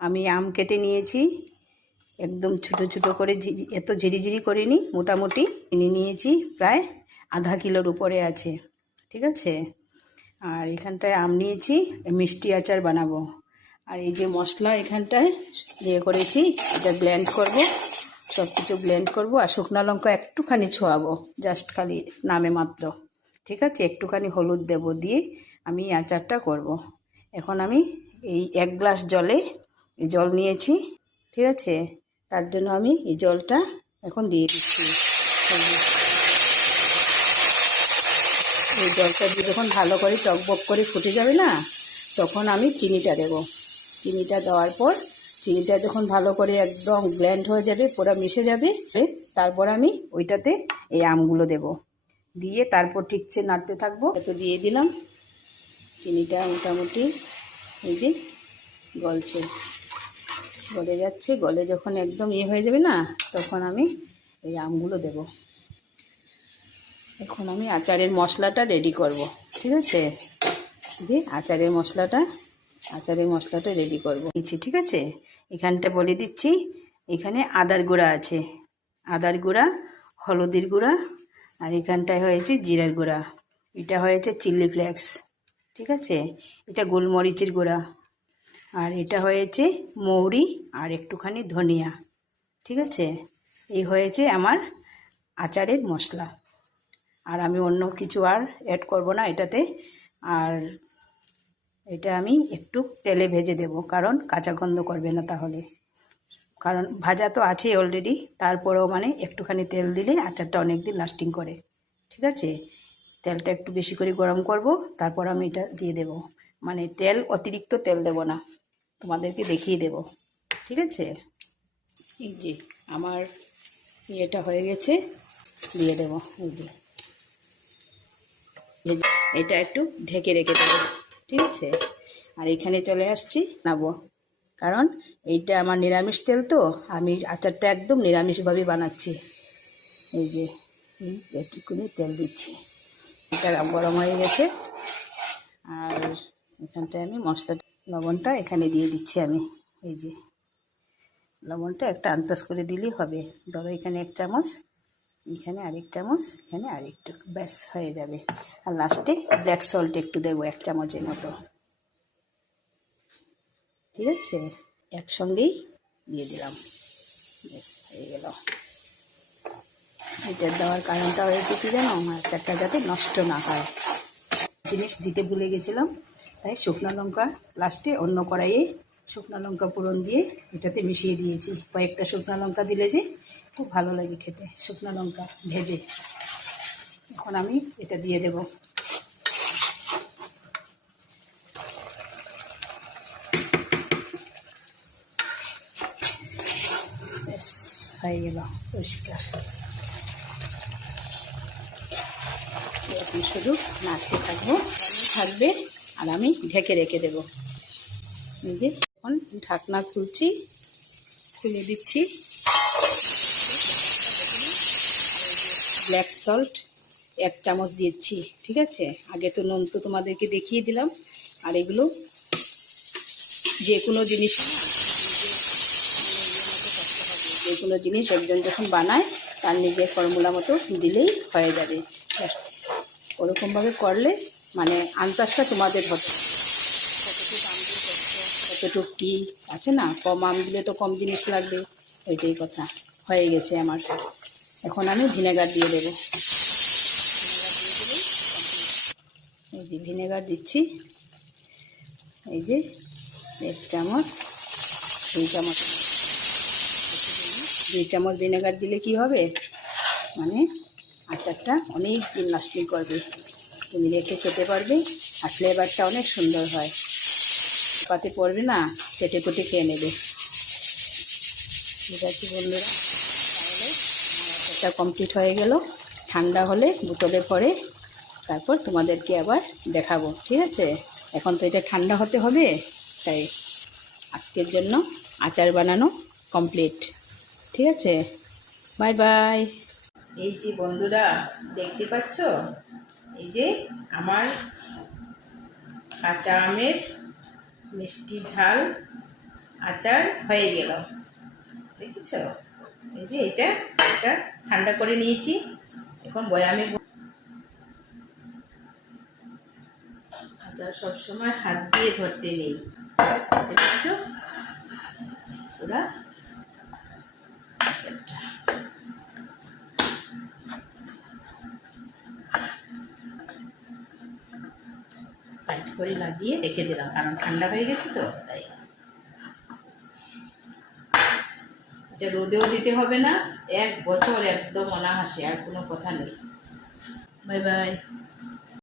আমি আম কেটে নিয়েছি, একদম ছোটো ছোটো করে, এত ঝিরিঝিরি করিনি, মোটামুটি কিনে নিয়েছি, প্রায় আধা কিলোর উপরে আছে। ঠিক আছে, আর এখানটায় আম নিয়েছি, মিষ্টি আচার বানাবো। আর এই যে মশলা এখানটায় দিয়ে করেছি, এটা ব্লেন্ড করব, সব কিছু ব্লেন্ড করব। আর শুকনো লঙ্কা একটুখানি ছোঁয়াবো, জাস্ট খালি নামে মাত্র। ঠিক আছে, একটুখানি হলুদ দেব, দিয়ে আমি আচারটা করব। এখন আমি এই 1 গ্লাস জলে এই জল নিয়েছি। ঠিক আছে, তার জন্য আমি এই জলটা এখন দিয়ে দিচ্ছি। এই জলটা দিয়ে যখন ভালো করে টকবক করে ফুটে যাবে না, তখন আমি চিনিটা দেব। চিনিটা দেওয়ার পর চিনিটা যখন ভালো করে একদম ব্লেন্ড হয়ে যাবে, পুরো মিশে যাবে, তারপর আমি ওইটাতে এই আমগুলো দেব, দিয়ে তারপর ঠিকছে নাড়তে থাকবো। এতো দিয়ে দিলাম, চিনিটা মোটামুটি এই যে গলছে, গলে যাচ্ছে। গলে যখন একদম হয়ে যাবে না, তখন আমি এই আমগুলো দেব। এখন আমি আচারের মশলাটা রেডি করব। ঠিক আছে, দিয়ে আচারের মশলাটা রেডি করব। ঠিক আছে, এখানটা বলে দিচ্ছি, এখানে আদার গুঁড়া আছে, আদার গুঁড়া, হলুদের গুঁড়া, আর এখানটায় হয়েছে জিরার গুঁড়া, এটা হয়েছে চিলি ফ্লেক্স। ঠিক আছে, এটা গোলমরিচের গুঁড়া, আর এটা হয়েছে মৌরি আর একটুখানি ধনিয়া। ঠিক আছে, এই হয়েছে আমার আচারের মশলা। আর আমি অন্য কিছু আর অ্যাড করব না এটাতে। আর এটা আমি একটু তেলে ভেজে দেব, কারণ কাঁচা গন্ধ করবে না তাহলে, কারণ ভাজা তো আছেই অলরেডি। তারপরেও মানে একটুখানি তেল দিলে আচারটা অনেক দিন লাস্টিং করে। ঠিক আছে, তেলটা একটু বেশি করে গরম করব, তারপর আমি এটা দিয়ে দেব। মানে অতিরিক্ত তেল দেব না, তোমাদেরকে দেখিয়ে দেব। ঠিক আছে, এই যে আমার ইয়েটা হয়ে গেছে, দিয়ে দেব। এই যে এটা একটু ঢেকে রেখে দেবো। ঠিক আছে, আর এখানে চলে আসছি নাবো, কারণ এইটা আমার নিরামিষ তেল, তো আমি আচারটা একদম নিরামিষভাবে বানাচ্ছি। এই যে একটুখানি তেল দিচ্ছি, এটা গরম হয়ে গেছে। আর এখানটায় আমি মশলাটা, লবণটা এখানে দিয়ে দিচ্ছি আমি। এই যে লবণটা একটা আন্দাজ করে দিলেই হবে। ধরো এখানে 1 চামচ, এখানে আরেক চামচ, এখানে আরেকটু, ব্যাস হয়ে যাবে। আর লাস্টে ব্ল্যাক সল্ট একটু দেবো, 1 চামচের মতো। ঠিক আছে, একসঙ্গেই দিয়ে দিলাম, ব্যাস হয়ে গেল। এটা দেওয়ার কারণটা হয়েছে কি জানো, আচারটা যাতে নষ্ট না হয়। জিনিস দিতে ভুলে গেছিলাম, তাই শুকনো লঙ্কা লাস্টে অন্য কড়াইয়ে শুকনো লঙ্কা ফোড়ন দিয়ে এটাতে মিশিয়ে দিয়েছি। কয়েকটা শুকনো লঙ্কা দিলে যে খুব ভালো লাগে খেতে, শুকনো লঙ্কা ভেজে। এখন আমি এটা দিয়ে দেব। ব্যাস হয়ে গেল, পরিষ্কার। এখন শুধু নাড়তে থাকবো, থাকবে, আর আমি ঢেকে রেখে দেব। এই যে এখন ঢাকনা খুলে দিচ্ছি। ব্ল্যাক সল্ট 1 চামচ দিচ্ছি। ঠিক আছে, আগে তো নুন তো তোমাদেরকে দেখিয়ে দিলাম। আর এগুলো যে কোনো জিনিস যে কোনো জিনিস একজন যখন বানায়, তার নিজের ফর্মুলা মতো দিলেই হয়ে যাবে। ওরকমভাবে করলে মানে আন্দাজটা তোমাদের হবে, কতটুক কী আছে না। কম আম দিলে তো কম জিনিস লাগবে, ওইটাই কথা। হয়ে গেছে আমার। এখন আমি ভিনেগার দিয়ে দেবো। এই যে ভিনেগার দিচ্ছি, এই যে 1 চামচ, 2 চামচ, 2 চামচ ভিনেগার দিলে কি হবে, মানে আচারটা অনেক দিন লাস্টিং করবে, তুমি রেখে খেতে পারবে। আর ফ্লেভারটা অনেক সুন্দর হয়, পাতে পড়বে না, চেটে কুটে খেয়ে নেবে। ঠিক আছে বন্ধুরা, তাহলে আচারটা কমপ্লিট হয়ে গেল। ঠান্ডা হলে বোতলে ভরে তারপর তোমাদেরকে আবার দেখাবো। ঠিক আছে, এখন তো এটা ঠান্ডা হতে হবে, তাই আজকের জন্য আচার বানানো কমপ্লিট। ঠিক আছে, বাই বাই। এই যে বন্ধুরা দেখতে পাচ্ছ, এই যে আমার কাঁচা আমের মিষ্টি ঝাল আচার হয়ে গেল, দেখেছ? এই যে এটা ঠান্ডা করে নিয়েছি, এখন বয়ামে। আচার সবসময় হাত দিয়ে ধরতে নেই, দেখেছ? ওরা আচারটা টাইট করে লাগিয়ে রেখে দিলাম, কারণ ঠান্ডা হয়ে গেছে তো তাই। এটা রোদেও দিতে হবে না, 1 বছর একদম অনাহাসে, আর কোনো কথা নেই। Bye bye.